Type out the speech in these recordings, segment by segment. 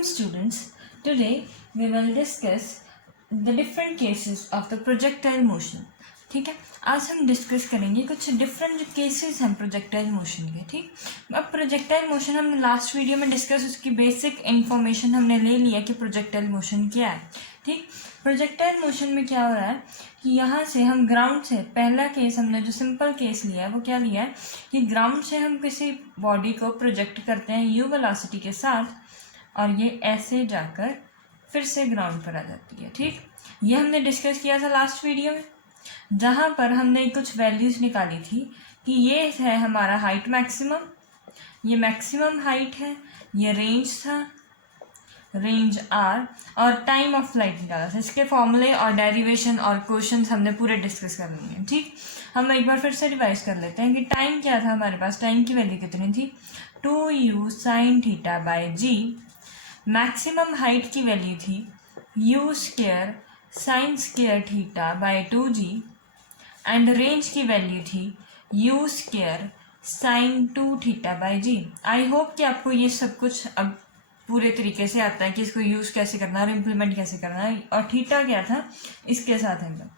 Welcome students. Today we will discuss the different cases of the projectile motion. ठीक है, आज हम discuss करेंगे कुछ डिफरेंट जो केसेस हैं प्रोजेक्टाइल मोशन के. ठीक, अब प्रोजेक्टाइल मोशन हमने लास्ट वीडियो में डिस्कस, उसकी बेसिक इन्फॉर्मेशन हमने ले लिया कि प्रोजेक्टाइल मोशन क्या है. ठीक, प्रोजेक्टाइल मोशन में क्या हो रहा है कि यहाँ से हम ग्राउंड से, पहला केस हमने जो सिंपल केस लिया है वो क्या लिया है कि ग्राउंड से हम किसी बॉडी को प्रोजेक्ट करते हैं यू वेलोसिटी के साथ, और ये ऐसे जाकर फिर से ग्राउंड पर आ जाती है. ठीक, ये हमने डिस्कस किया था लास्ट वीडियो में, जहाँ पर हमने कुछ वैल्यूज़ निकाली थी कि ये है हमारा हाइट मैक्सिमम, ये मैक्सिमम हाइट है, ये रेंज था, रेंज आर, और टाइम ऑफ फ्लाइट निकाला था. इसके फॉर्मूले और डेरिवेशन और क्वेश्चंस हमने पूरे डिस्कस कर लिए हैं. ठीक, हम एक बार फिर से रिवाइज कर लेते हैं कि टाइम क्या था हमारे पास. टाइम की वैल्यू कितनी थी, 2u sin theta by g. Maximum height की वैल्यू थी u square sine square theta by 2g, and range की वैल्यू थी u square sine 2 theta by g. I hope कि आपको ये सब कुछ अब पूरे तरीके से आता है कि इसको यूज़ कैसे करना है और इम्प्लीमेंट कैसे करना है, और थीटा क्या था इसके साथ एकदम.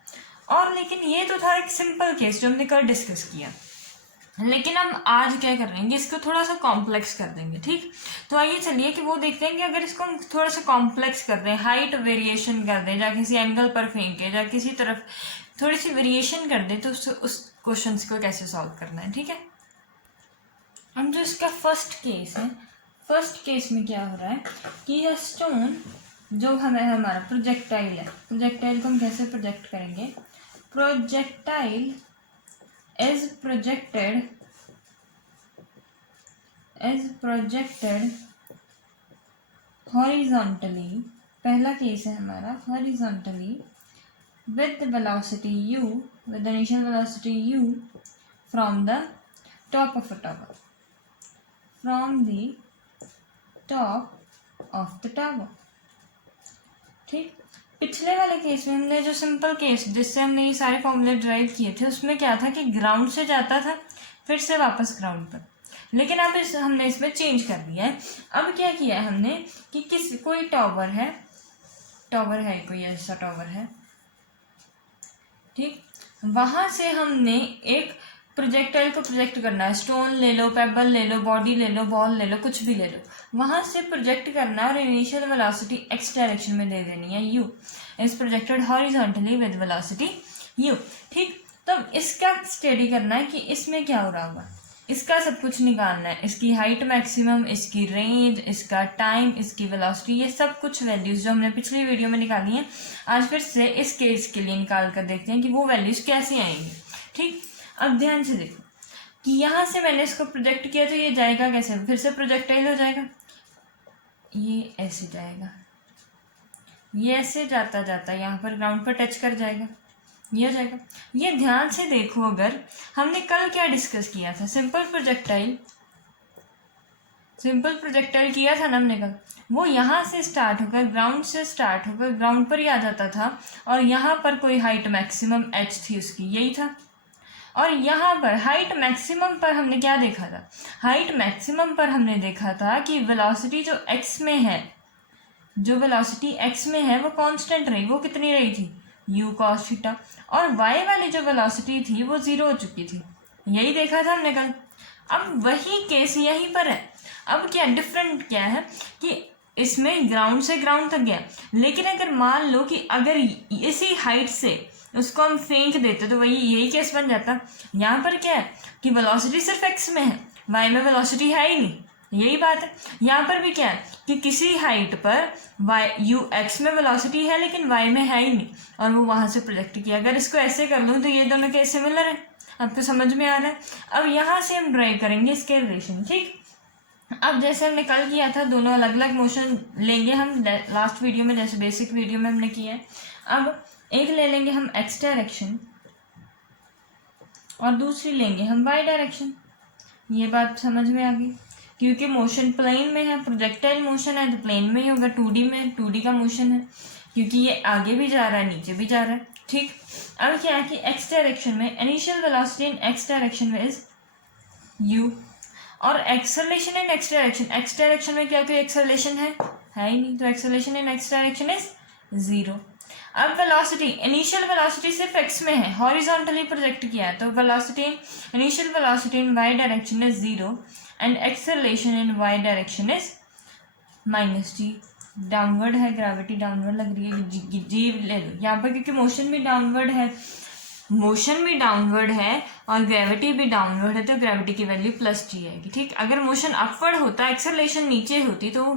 और लेकिन ये तो था एक सिंपल केस जो हमने कल डिस्कस किया, लेकिन हम आज क्या कर देंगे, इसको थोड़ा सा कॉम्प्लेक्स कर देंगे. ठीक, तो आइए चलिए कि वो देखते हैं कि अगर इसको हम थोड़ा सा कॉम्प्लेक्स कर दें, हाइट वेरिएशन कर दें, या किसी एंगल पर फेंके, या किसी तरफ थोड़ी सी वेरिएशन कर दें, तो उस क्वेश्चन को कैसे सॉल्व करना है. ठीक है, हम जो इसका फर्स्ट केस है, फर्स्ट केस में क्या हो रहा है कि यह स्टोन जो हमें हमारा प्रोजेक्टाइल है, प्रोजेक्टाइल को हम कैसे प्रोजेक्ट करेंगे, प्रोजेक्टाइल is projected horizontally. पहला केस है हमारा horizontally with the velocity u, with the initial velocity u from the top of a tower, from the top of the tower. ठीक, पिछले वाले केस में हमने जो सिंपल केस जिससे हमने ये सारे फॉर्मूले ड्राइव किए थे, उसमें क्या था कि ग्राउंड से जाता था फिर से वापस ग्राउंड पर, लेकिन अब हमने इसमें चेंज कर दिया है. अब क्या किया है हमने कि कोई टावर है कोई ऐसा टावर है. ठीक, वहाँ से हमने एक प्रोजेक्टाइल को प्रोजेक्ट करना है. स्टोन ले लो, पेबल ले लो, बॉडी ले लो, बॉल ले लो, कुछ भी ले लो, वहाँ से प्रोजेक्ट करना और इनिशियल वेलोसिटी एक्स डायरेक्शन में दे देनी है. u is projected horizontally with velocity u. ठीक, तो इसका स्टडी करना है कि इसमें क्या हो रहा होगा, इसका सब कुछ निकालना है, इसकी हाइट मैक्सिमम, इसकी रेंज, इसका टाइम, इसकी वेलोसिटी, ये सब कुछ वैल्यूज़ जो हमने पिछली वीडियो में निकाली हैं, आज फिर से इस केस के लिए निकाल कर देखते हैं कि वो वैल्यूज़ कैसे आएंगी. ठीक, अब ध्यान से देखो कि यहाँ से मैंने इसको प्रोजेक्ट किया तो ये जाएगा कैसे, फिर से प्रोजेक्टाइल हो जाएगा, ये ऐसे जाएगा, ये ऐसे जाता जाता यहाँ पर ग्राउंड पर टच कर जाएगा, ये हो जाएगा. ये ध्यान से देखो, अगर हमने कल क्या डिस्कस किया था, सिंपल प्रोजेक्टाइल किया था ना हमने कल, वो यहाँ से स्टार्ट होकर ग्राउंड से स्टार्ट होकर ग्राउंड पर ही आ जाता था, और यहाँ पर कोई हाइट मैक्सिमम h थी उसकी, यही था. और यहाँ पर हाइट मैक्सिमम पर हमने क्या देखा था, हाइट मैक्सिमम पर हमने देखा था कि वेलोसिटी जो x में है, जो वेलोसिटी x में है वो कांस्टेंट रही. वो कितनी रही थी, u cos थीटा, और y वाली जो वेलोसिटी थी वो 0 हो चुकी थी. यही देखा था हमने कल. अब वही केस यहीं पर है. अब क्या डिफरेंट क्या है कि इसमें ग्राउंड से ग्राउंड तक गया, लेकिन अगर मान लो कि अगर इसी हाइट से उसको हम फेंक देते तो वही यही केस बन जाता. यहाँ पर क्या है कि वेलोसिटी सिर्फ x में है, y में वेलोसिटी है ही नहीं, यही बात है. यहाँ पर भी क्या है कि किसी हाइट पर x में वेलोसिटी है लेकिन y में है ही नहीं, और वो वहाँ से प्रोजेक्ट किया. अगर इसको ऐसे कर लूँ तो ये दोनों के सिमिलर है. आपको समझ में आ रहा है. अब यहाँ से हम ड्राइव करेंगे इसके रिलेशन. ठीक, अब जैसे हमने कल किया था, दोनों अलग अलग मोशन लेंगे हम लास्ट वीडियो में, जैसे बेसिक वीडियो में हमने किया है. अब एक ले लेंगे हम x डायरेक्शन और दूसरी लेंगे हम y डायरेक्शन. ये बात समझ में आ गई, क्योंकि मोशन प्लेन में है, प्रोजेक्टाइल मोशन है तो प्लेन में ही होगा. 2D में 2D का मोशन है, क्योंकि ये आगे भी जा रहा है नीचे भी जा रहा है. ठीक, अब क्या है कि x डायरेक्शन में initial velocity in x direction में इज u, और एक्सेलरेशन इन एक्स डायरेक्शन में क्या कोई एक्सेलरेशन है है ही नहीं, तो acceleration in x direction is 0। अब वेलोसिटी, इनिशियल वेलोसिटी सिर्फ एक्स में है, हॉरिजॉन्टली प्रोजेक्ट किया है, तो velocity, initial velocity in y direction is 0 and acceleration in y direction is -g। Downward है, ग्रेविटी डाउनवर्ड लग रही है, जी ले लो यहाँ पर, क्योंकि मोशन भी डाउनवर्ड है, मोशन भी डाउनवर्ड है और ग्रेविटी भी डाउनवर्ड है, तो ग्रेविटी की वैल्यू +g आएगी। ठीक, अगर मोशन अपवर्ड होता, एक्सेलरेशन नीचे होती, तो वो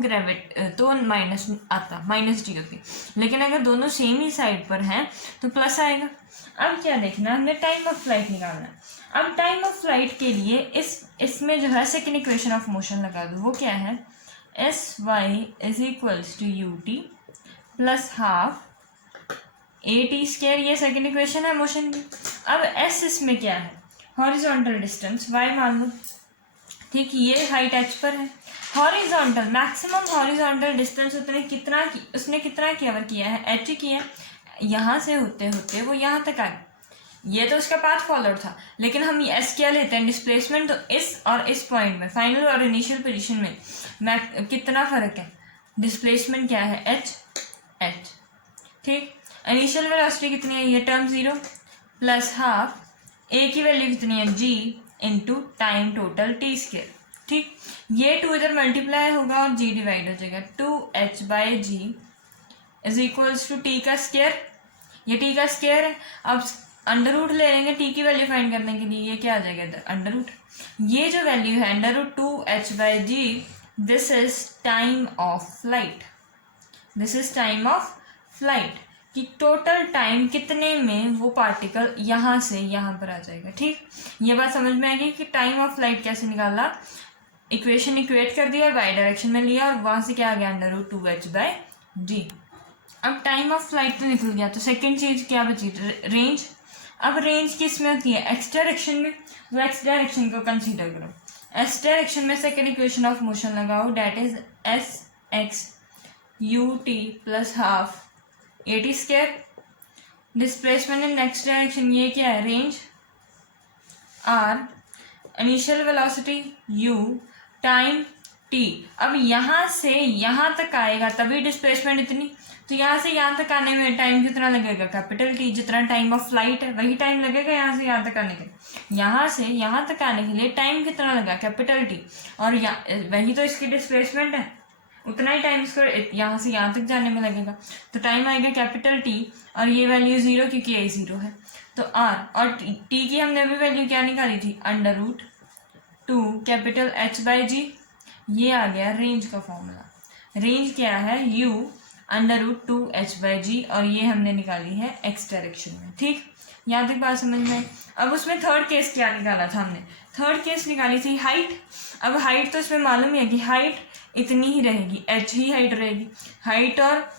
तो माइनस आता, -g होती, लेकिन अगर दोनों सेम ही साइड पर हैं तो प्लस आएगा। अब क्या देखना, हमने टाइम ऑफ फ्लाइट निकालना है। अब टाइम ऑफ फ्लाइट के लिए इसमें जो है सेकेंड इक्वेशन ऑफ मोशन लगा दो, वो क्या है, sy is equals to ut plus half at², ये सेकेंड इक्वेशन है मोशन की। अब s इसमें क्या है, हॉरिजॉन्टल डिस्टेंस y मान लो, ठीक, ये हाइट h पर है, हॉरिजॉन्टल मैक्सिमम हॉरिजॉन्टल डिस्टेंस उसने कितना कवर किया है, h किया, यहाँ से होते होते वो यहाँ तक आ गया, ये तो उसका पाथ फॉलोड था, लेकिन हम s क्या लेते हैं, डिस्प्लेसमेंट, तो इस और इस पॉइंट में, फाइनल और इनिशियल पोजीशन में कितना फर्क है, डिस्प्लेसमेंट क्या है, h। ठीक, इनिशियल वेलोसिटी कितनी है, ये टर्म 0 प्लस हाफ a की वैल्यू कितनी है, g into time total t²। ठीक, ये 2 इधर मल्टीप्लाई होगा और g डिवाइड हो जाएगा, 2h/g is equals to t का स्क्वायर, ये t का स्क्वायर है। अब अंडर रूट ले लेंगे t की वैल्यू फाइंड करने के लिए, ये क्या आ जाएगा इधर, अंडर रूट, ये जो वैल्यू है under root 2h/g, this is time of flight, this is time of flight, कि टोटल टाइम कितने में वो पार्टिकल यहाँ से यहाँ पर आ जाएगा। ठीक, ये बात समझ में आएगी कि टाइम ऑफ फ्लाइट कैसे निकाला, इक्वेशन इक्वेट कर दिया और वाई डायरेक्शन में लिया और वहाँ से क्या आ गया, अंडर रूट 2h/g। अब टाइम ऑफ फ्लाइट तो निकल गया, तो सेकेंड चीज क्या बची, रेंज। अब रेंज किस में होती है, एक्स डायरेक्शन में, वो एक्स डायरेक्शन को कंसीडर करो, एस डायरेक्शन में सेकेंड इक्वेशन ऑफ मोशन लगाओ, that is sx ut plus half at², displacement in next direction, ये क्या है, range r, initial velocity u, time t। अब यहाँ से यहाँ तक आएगा तभी डिस्प्लेसमेंट इतनी, तो यहाँ से यहाँ तक आने में टाइम कितना लगेगा, कैपिटल T, जितना टाइम ऑफ फ्लाइट है वही टाइम लगेगा यहाँ से यहाँ तक आने के, यहाँ से यहाँ तक आने के लिए टाइम कितना लगा, कैपिटल T, और वही तो इसकी डिस्प्लेसमेंट है, उतना ही टाइम इसको यहाँ से यहाँ तक जाने में लगेगा, तो टाइम आएगा कैपिटल T, और ये वैल्यू 0 क्योंकि ये 0 है, तो r, और t की हमने अभी वैल्यू क्या निकाली थी, अंडर रूट 2 कैपिटल h/g, ये आ गया रेंज का फॉर्मूला। रेंज क्या है, u अंडर रूट 2h/g, और ये हमने निकाली है x डायरेक्शन में। ठीक, यहाँ तक बात समझ में। अब उसमें थर्ड केस क्या निकाला था हमने, थर्ड केस निकाली थी हाइट। अब हाइट तो इसमें मालूम है कि हाइट इतनी ही रहेगी, h ही हाइट रहेगी, हाइट और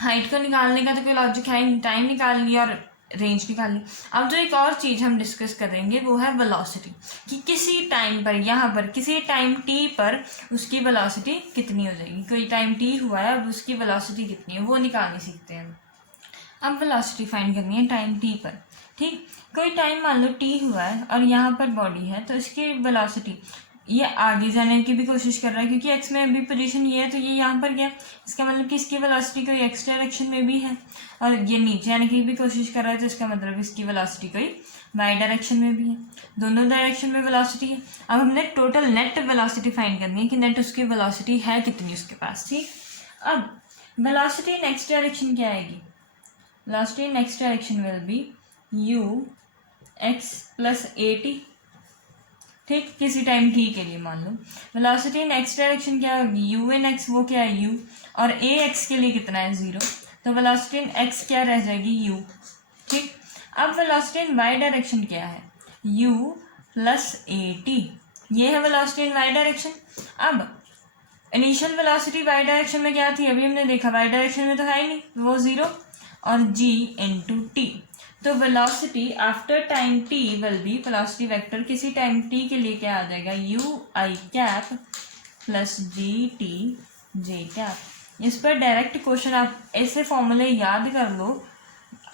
हाइट को निकालने का तो कोई लॉजिक है ही, टाइम निकाल लिया और रेंज निकाल ली। अब जो एक और चीज़ हम डिस्कस करेंगे वो है वेलोसिटी, कि किसी टाइम पर, यहाँ पर किसी टाइम t पर उसकी वेलोसिटी कितनी हो जाएगी, कोई टाइम t हुआ है, अब उसकी वेलोसिटी कितनी है वो निकालनी सीखते हैं। अब वेलोसिटी फाइंड करनी है टाइम t पर। ठीक, कोई टाइम मान लो t हुआ है और यहाँ पर बॉडी है, तो इसकी वेलोसिटी, ये आगे जाने की भी कोशिश कर रहा है क्योंकि x में अभी पोजीशन ये है, तो ये यहाँ पर गया, इसका मतलब कि इसकी वेलोसिटी कोई x डायरेक्शन में भी है, और ये नीचे आने की भी कोशिश कर रहा है, तो इसका मतलब इसकी वेलोसिटी कोई y डायरेक्शन में भी है, दोनों डायरेक्शन में वेलोसिटी है। अब हमने टोटल नेट वेलोसिटी फाइंड करनी है कि नेट उसकी वेलोसिटी है कितनी उसके पास। ठीक, अब वेलोसिटी नेक्स्ट डायरेक्शन क्या आएगी, velocity next direction will be u x plus at। ठीक, किसी टाइम t के लिए मान लो वेलोसिटी नेक्स्ट डायरेक्शन क्या होगी, u इन x, वो क्या है u, और a x के लिए कितना है 0, तो वेलोसिटी इन x क्या रह जाएगी u। ठीक, अब वेलोसिटी इन y डायरेक्शन क्या है, u प्लस at, ये है वेलोसिटी इन y डायरेक्शन। अब इनिशियल वेलोसिटी y डायरेक्शन में क्या थी, अभी हमने देखा y डायरेक्शन में तो है ही नहीं, वो 0 और g इंटू टी, तो velocity after time t will be, velocity vector किसी टाइम t के लिए क्या आ जाएगा, u i cap plus g t j cap. इस पर डायरेक्ट क्वेश्चन, आप ऐसे फॉर्मूले याद कर लो,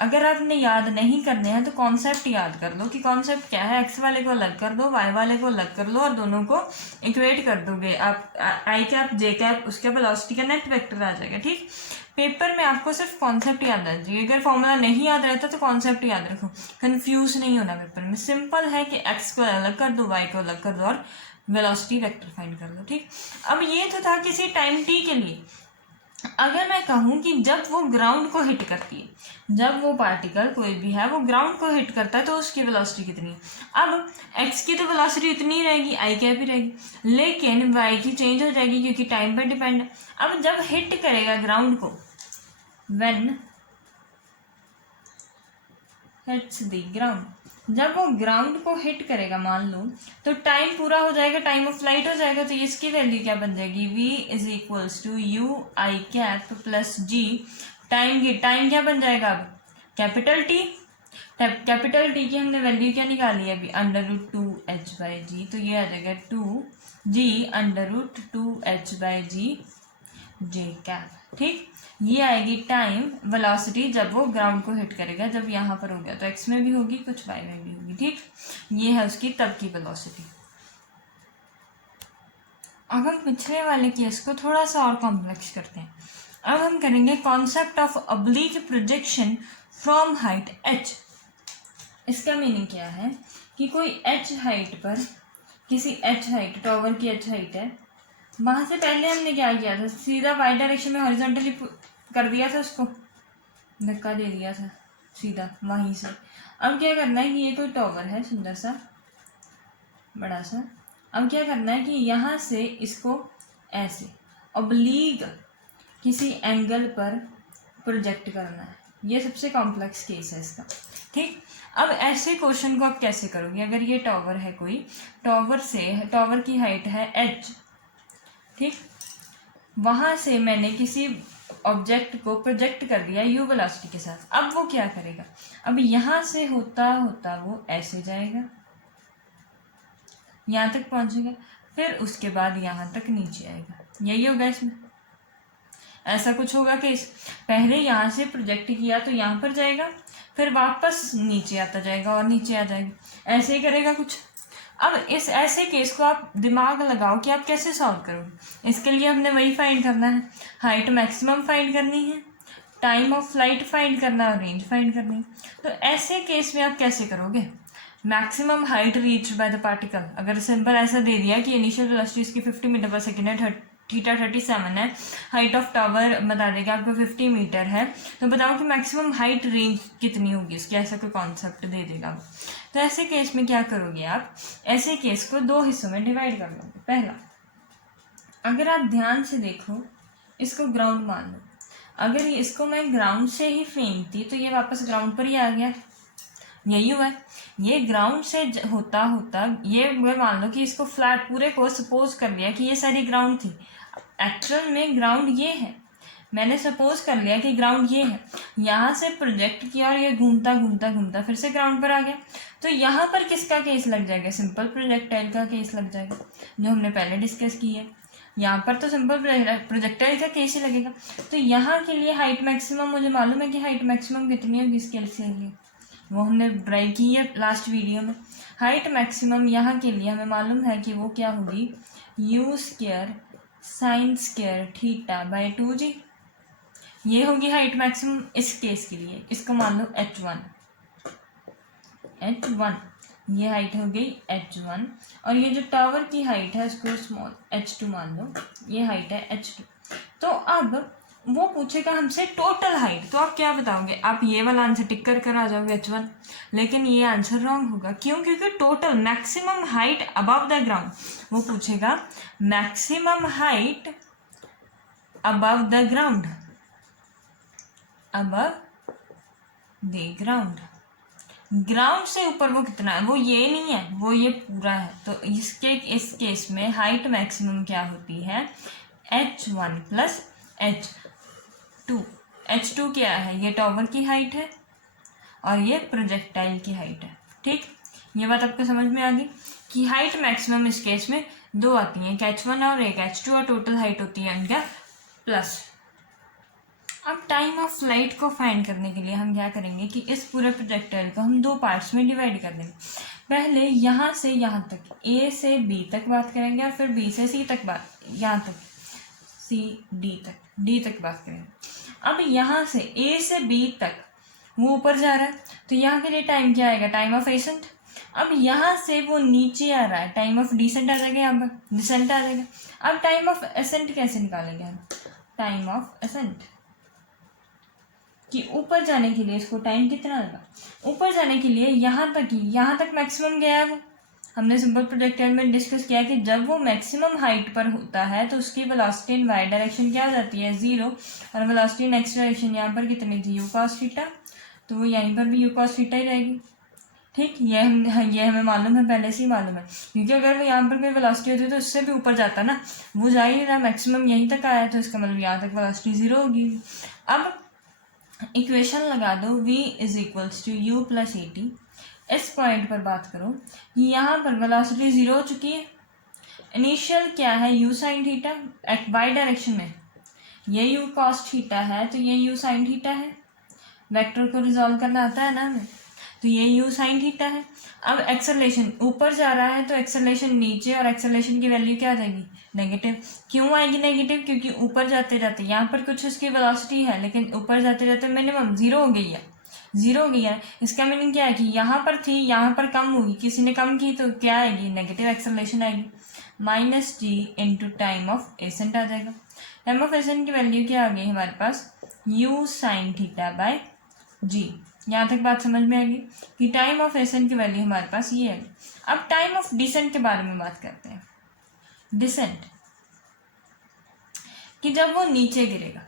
अगर आपने याद नहीं करने हैं तो कॉन्सेप्ट याद कर लो कि कॉन्सेप्ट क्या है। एक्स वाले को अलग कर दो, वाई वाले को अलग कर लो और दोनों को इक्वेट कर दोगे आप। आई कैप जे कैप उसके वेलोसिटी का नेट वेक्टर आ जाएगा। ठीक, पेपर में आपको सिर्फ कॉन्सेप्ट याद रहना चाहिए। अगर फॉर्मूला नहीं याद रहता तो कॉन्सेप्ट याद रखो, कंफ्यूज नहीं होना। पेपर में सिंपल है कि एक्स को अलग कर दो, वाई को अलग कर दो और वेलोसिटी वेक्टर फाइंड कर लो। ठीक, अब ये तो था किसी टाइम टी के लिए। अगर मैं कहूँ कि जब वो ग्राउंड को हिट करती है, जब वो पार्टिकल कोई भी है वो ग्राउंड को हिट करता है तो उसकी वेलोसिटी कितनी है। अब एक्स की तो वेलोसिटी इतनी रहेगी, आई कैप ही रहेगी, लेकिन वाई की चेंज हो जाएगी क्योंकि टाइम पर डिपेंड है। अब जब हिट करेगा ग्राउंड को, व्हेन हिट्स द ग्राउंड, जब वो ग्राउंड को हिट करेगा मान लो, तो टाइम पूरा हो जाएगा, टाइम ऑफ फ्लाइट हो जाएगा। तो इसकी वैल्यू क्या बन जाएगी, v is equals to u i cap plus g time की। टाइम क्या बन जाएगा अब, कैपिटल टी। कैपिटल टी की हमने वैल्यू क्या निकाली है अभी, under root two h by g. तो ये आ जाएगा two g under root two h by g j cap. ठीक, ये आएगी टाइम वेलोसिटी जब वो ग्राउंड को हिट करेगा। जब यहाँ पर हो गया तो एक्स में भी होगी, कुछ वाई में भी होगी। ठीक, ये है उसकी तब की वेलोसिटी। अब हम पिछले वाले केस को थोड़ा सा और कॉम्प्लेक्स करते हैं। अब हम करेंगे concept of oblique projection from height h। इसका मीनिंग क्या है कि कोई h हाइट पर, किसी h हाइट, टावर की h हाइट है, वहां से पहले हमने क्या किया था, सीधा वाई डायरेक्शन में हॉरिजॉन्टली कर दिया था, उसको धक्का दे दिया था सीधा वहीं से। अब क्या करना है कि ये कोई टावर है सुंदर सा बड़ा सा, अब क्या करना है कि यहाँ से इसको ऐसे ऑब्लिक किसी एंगल पर प्रोजेक्ट करना है। ये सबसे कॉम्प्लेक्स केस है इसका। ठीक, अब ऐसे क्वेश्चन को आप कैसे करोगे, अगर ये टावर है कोई, टावर से, टावर की हाइट है h, ठीक, वहां से मैंने किसी ऑब्जेक्ट को प्रोजेक्ट कर दिया यू वेलोसिटी के साथ। अब वो क्या करेगा, अब यहाँ से होता होता वो ऐसे जाएगा, यहाँ तक पहुंचेगा, फिर उसके बाद यहाँ तक नीचे आएगा। यही होगा इसमें, ऐसा कुछ होगा कि पहले यहाँ से प्रोजेक्ट किया तो यहाँ पर जाएगा, फिर वापस नीचे आता जाएगा और नीचे आ जाएगा, ऐसे ही करेगा कुछ। अब इस ऐसे केस को आप दिमाग लगाओ कि आप कैसे सॉल्व करोगे। इसके लिए हमने वही फाइंड करना है, हाइट मैक्सिमम फाइंड करनी है, टाइम ऑफ फ्लाइट फाइंड करना है और रेंज फाइंड करनी है। तो ऐसे केस में आप कैसे करोगे, maximum height reach by the particle, अगर सिंपल ऐसा दे दिया कि इनिशियल वेलोसिटी इसकी 50 मीटर पर सेकेंड है, थीटा 37 है, हाइट ऑफ टावर बता देगा आपको 50 मीटर है, तो बताओ कि मैक्सिमम हाइट रेंज कितनी होगी इसकी, ऐसा कोई कॉन्सेप्ट दे देगा। तो ऐसे केस में क्या करोगे आप, ऐसे केस को दो हिस्सों में डिवाइड कर लोगे। पहला, अगर आप ध्यान से देखो, इसको ग्राउंड मान लो, अगर इसको मैं ग्राउंड से ही फेंकती तो ये वापस ग्राउंड पर ही आ गया, यही हुआ है। ये ग्राउंड से होता होता ये मान लो कि इसको फ्लैट पूरे को सपोज कर लिया कि ये सारी ग्राउंड थी, एक्चुअल में ग्राउंड ये है, मैंने सपोज कर लिया कि ग्राउंड ये है, यहाँ से प्रोजेक्ट किया और ये घूमता घूमता घूमता फिर से ग्राउंड पर आ गया। तो यहाँ पर किसका केस लग जाएगा, सिंपल प्रोजेक्टाइल का केस लग जाएगा, जो हमने पहले डिस्कस की है। यहाँ पर तो सिंपल प्रोजेक्टाइल का केस ही लगेगा। तो यहाँ के लिए हाइट मैक्सिमम मुझे मालूम है कि हाइट मैक्सिमम कितनी होगी इसके लिए, वो हमने ड्राइव की है लास्ट वीडियो में। हाइट मैक्सिमम यहाँ के लिए हमें मालूम है कि वो क्या होगी, you square sine square theta by 2g, ये होगी हाइट मैक्सिमम इस केस के लिए। इसको मान लो h1, ये हाइट हो गई h1, और ये जो टावर की हाइट है उसको स्मॉल h2 मान लो, ये हाइट है h2। तो अब वो पूछेगा हमसे टोटल हाइट, तो आप क्या बताओगे, आप ये वाला आंसर टिक कर आ जाओगे h1, लेकिन ये आंसर रॉन्ग होगा। क्यों, क्योंकि total maximum height above the ground, वो पूछेगा maximum height above the ground, above the ground, ground से ऊपर वो कितना है, वो ये नहीं है, वो ये पूरा है। तो इस केस में हाइट मैक्सिमम क्या होती है, h1 प्लस h2। h2 क्या है, ये टावर की हाइट है और ये प्रोजेक्टाइल की हाइट है। ठीक, ये बात आपको समझ में आ गई कि हाइट मैक्सिमम इस केस में दो आती हैं, एक h1 और एक h2, और टोटल हाइट होती है इनका प्लस। अब टाइम ऑफ फ्लाइट को फाइंड करने के लिए हम क्या करेंगे कि इस पूरे प्रोजेक्टाइल को हम दो पार्ट्स में डिवाइड कर देंगे। पहले यहाँ से यहाँ तक ए से बी तक बात करेंगे और फिर बी से सी तक बात, यहाँ तक सी डी तक बात करेंगे। अब यहाँ से ए से बी तक वो ऊपर जा रहा है तो यहाँ के लिए टाइम क्या आएगा, टाइम ऑफ एसेंट। अब यहाँ से वो नीचे आ रहा है, टाइम ऑफ डिसेंट आ जाएगा, यहाँ पर डिसेंट आ जाएगा। अब टाइम ऑफ एसेंट कैसे निकालेंगे हम, टाइम ऑफ एसेंट कि ऊपर जाने के लिए इसको टाइम कितना लगा, ऊपर जाने के लिए यहाँ तक मैक्सिमम गया है वो। हमने सिंपल प्रोजेक्टाइल में डिस्कस किया कि जब वो मैक्सिमम हाइट पर होता है तो उसकी वेलोसिटी इन वाई डायरेक्शन क्या हो जाती है, 0, और वेलोसिटी इन एक्स डायरेक्शन यहाँ पर कितनी थी, यू कॉस थीटा, तो वो यहीं पर भी यू कॉस थीटा ही रहेगी। ठीक, ये हमें मालूम है, पहले से ही मालूम है, क्योंकि अगर वो यहाँ पर कोई वेलोसिटी होती तो उससे भी ऊपर जाता ना, वो जा ही नहीं रहा, मैक्सिमम यहीं तक आया, तो इसका मतलब यहाँ तक वेलोसिटी 0 होगी। अब इक्वेशन लगा दो v is equals to u plus a t. इस पॉइंट पर बात करो, यहाँ पर वेलोसिटी 0 हो चुकी है, इनिशियल क्या है, u sine theta, y direction में ये u कॉस थीटा है तो ये u साइन थीटा है, वेक्टर को रिजॉल्व करना आता है ना हमें, तो ये u साइन थीटा है। अब एक्सेलरेशन ऊपर जा रहा है तो एक्सेलरेशन नीचे, और एक्सेलरेशन की वैल्यू क्या आ जाएगी, नेगेटिव। क्यों आएगी नेगेटिव, क्योंकि ऊपर जाते जाते यहाँ पर कुछ उसकी वेलोसिटी है लेकिन ऊपर जाते जाते मिनिमम 0 हो गई है, 0 हो गई है। इसका मीनिंग क्या है कि यहाँ पर थी, यहाँ पर कम होगी, किसी ने कम की तो क्या आएगी, नेगेटिव एक्सेलरेशन आएगी, minus g into time of ascent आ जाएगा। टाइम ऑफ एसेंट की वैल्यू क्या आ गई हमारे पास, u sine theta by g. यहाँ तक बात समझ में आएगी कि टाइम ऑफ एसेंट की वैल्यू हमारे पास ये है। अब टाइम ऑफ डिसेंट के बारे में बात करते हैं। डिसेंट कि जब वो नीचे गिरेगा,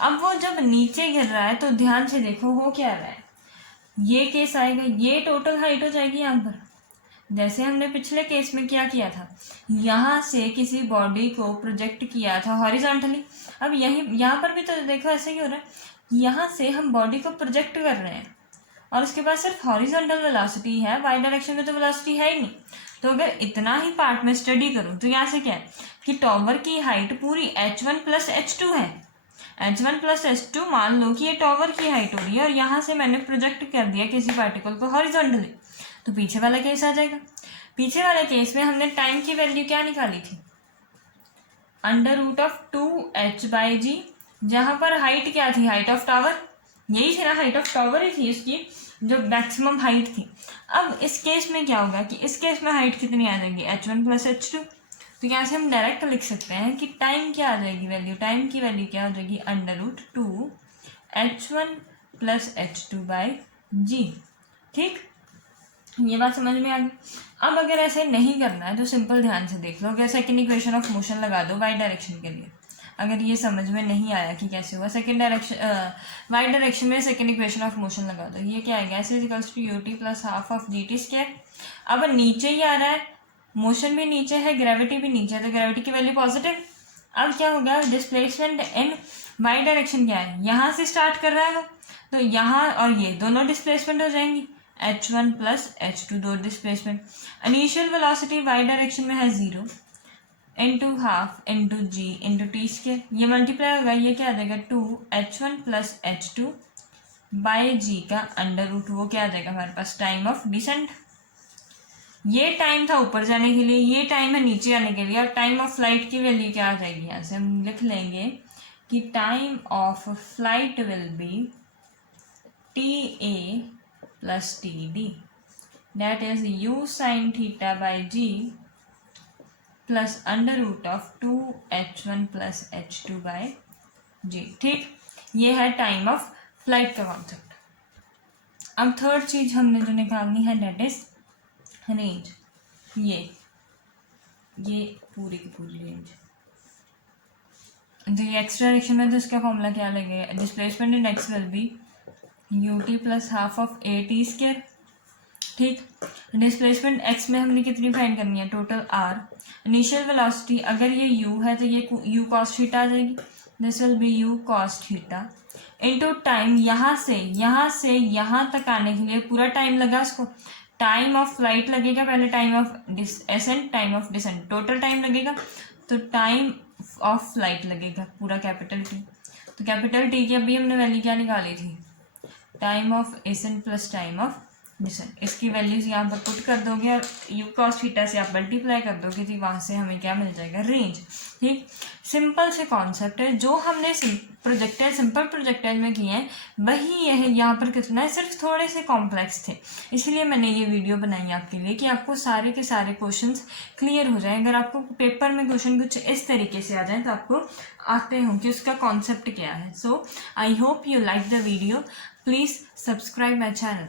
अब वो जब नीचे गिर रहा है तो ध्यान से देखो हो क्या रहा है, ये केस आएगा, ये टोटल हाइट हो जाएगी यहाँ पर, जैसे हमने पिछले केस में क्या किया था, यहाँ से किसी बॉडी को प्रोजेक्ट किया था हॉरिजॉन्टली। अब यहाँ पर भी तो देखो ऐसे ही हो रहा है, यहाँ से हम बॉडी को प्रोजेक्ट कर रहे हैं और उसके बाद सिर्फ हॉरिजॉन्टल वेलोसिटी है, वाई डायरेक्शन में तो वेलोसिटी है ही नहीं। तो अगर इतना ही पार्ट में स्टडी करूँ तो यहाँ से क्या है कि टॉवर की हाइट पूरी h1 प्लस h2 है, h1 प्लस h2 मान लो कि ये टॉवर की हाइट हो रही है और यहाँ से मैंने प्रोजेक्ट कर दिया किसी पार्टिकल को हॉरिजॉन्टली, तो पीछे वाला केस आ जाएगा। पीछे वाले केस में हमने टाइम की वैल्यू क्या निकाली थी, under root of 2h by g, जहाँ पर हाइट क्या थी, हाइट ऑफ टावर, यही थी ना, हाइट ऑफ टावर ही थी इसकी जो मैक्सिमम हाइट थी। अब इस केस में क्या होगा कि इस केस में हाइट कितनी आ जाएगी, h1 प्लस h2, तो यहाँ से हम डायरेक्ट लिख सकते हैं कि टाइम क्या आ जाएगी वैल्यू, टाइम की वैल्यू क्या हो जाएगी, under root 2h1 plus h2 by g. ठीक, ये बात समझ में आ गई। अब अगर ऐसे नहीं करना है तो सिंपल ध्यान से देख लो, अगर सेकेंड इक्वेशन ऑफ मोशन लगा दो वाई डायरेक्शन के लिए, अगर ये समझ में नहीं आया कि कैसे हुआ, सेकेंड डायरेक्शन वाई डायरेक्शन में सेकेंड इक्वेशन ऑफ मोशन लगा दो, ये क्या आएगा, s equals to u t plus half of g t square. अब नीचे ही आ रहा है, मोशन भी नीचे है, ग्रेविटी भी नीचे है, तो ग्रेविटी की वैल्यू पॉजिटिव। अब क्या होगा, डिस्प्लेसमेंट इन वाई डायरेक्शन क्या है, यहाँ से स्टार्ट कर रहा है वो, तो यहाँ और ये दोनों डिस्प्लेसमेंट हो जाएंगी, h1 प्लस h2 दो displacement. Initial velocity y direction में है 0 into half into g into t square, ये मल्टीप्लाई होगा, ये क्या आ जाएगा 2h1 प्लस h2 बाई जी का अंडर रूट, वो क्या आ जाएगा हमारे पास, टाइम ऑफ डिसेंट। ये टाइम था ऊपर जाने के लिए, ये टाइम है नीचे आने के लिए। और टाइम ऑफ फ्लाइट की वैल्यू क्या आ जाएगी, यहाँ से हम लिख लेंगे कि time of flight will be T A plus T D, that is u sine theta by g plus under root of 2h1 plus h2 by g. ठीक, ये है टाइम ऑफ फ्लाइट का कॉन्सेप्ट। अब थर्ड चीज हमने जो निकालनी है दैट इज रेंज, ये पूरी की पूरी रेंज। तो ये एक्स डायरेक्शन में तो इसका फॉर्मूला क्या लगेगा, displacement in x will be you t plus half of A T square. ठीक, डिस्प्लेसमेंट एक्स में हमने कितनी फाइंड करनी है, टोटल आर। इनिशियल वेलोसिटी अगर ये u है तो ये u कॉस थीटा आ जाएगी, this will be u cos theta into time. यहाँ से यहाँ तक आने के लिए पूरा टाइम लगा उसको, टाइम ऑफ फ्लाइट लगेगा पहले, time of ascent, time of descent, total time लगेगा, तो टाइम ऑफ फ्लाइट लगेगा पूरा कैपिटल टी। तो कैपिटल टी की अभी हमने वैल्यू क्या निकाली थी, time of ascent plus time of descent. इसकी वैल्यूज यहाँ पर पुट कर दोगे और यू कॉस थीटा से आप मल्टीप्लाई कर दोगे तो वहाँ से हमें क्या मिल जाएगा, रेंज। ठीक, सिंपल से कॉन्सेप्ट है जो हमने प्रोजेक्टाइल सिंपल प्रोजेक्टाइल में किए हैं वही यह यहाँ पर कितना है, सिर्फ थोड़े से कॉम्प्लेक्स थे, इसलिए मैंने ये वीडियो बनाई आपके लिए कि आपको सारे के सारे क्वेश्चंस क्लियर हो जाए। अगर आपको पेपर में क्वेश्चन कुछ इस तरीके से आ जाए तो आपको आते हो कि उसका कॉन्सेप्ट क्या है। So I hope you like the video, please subscribe my channel.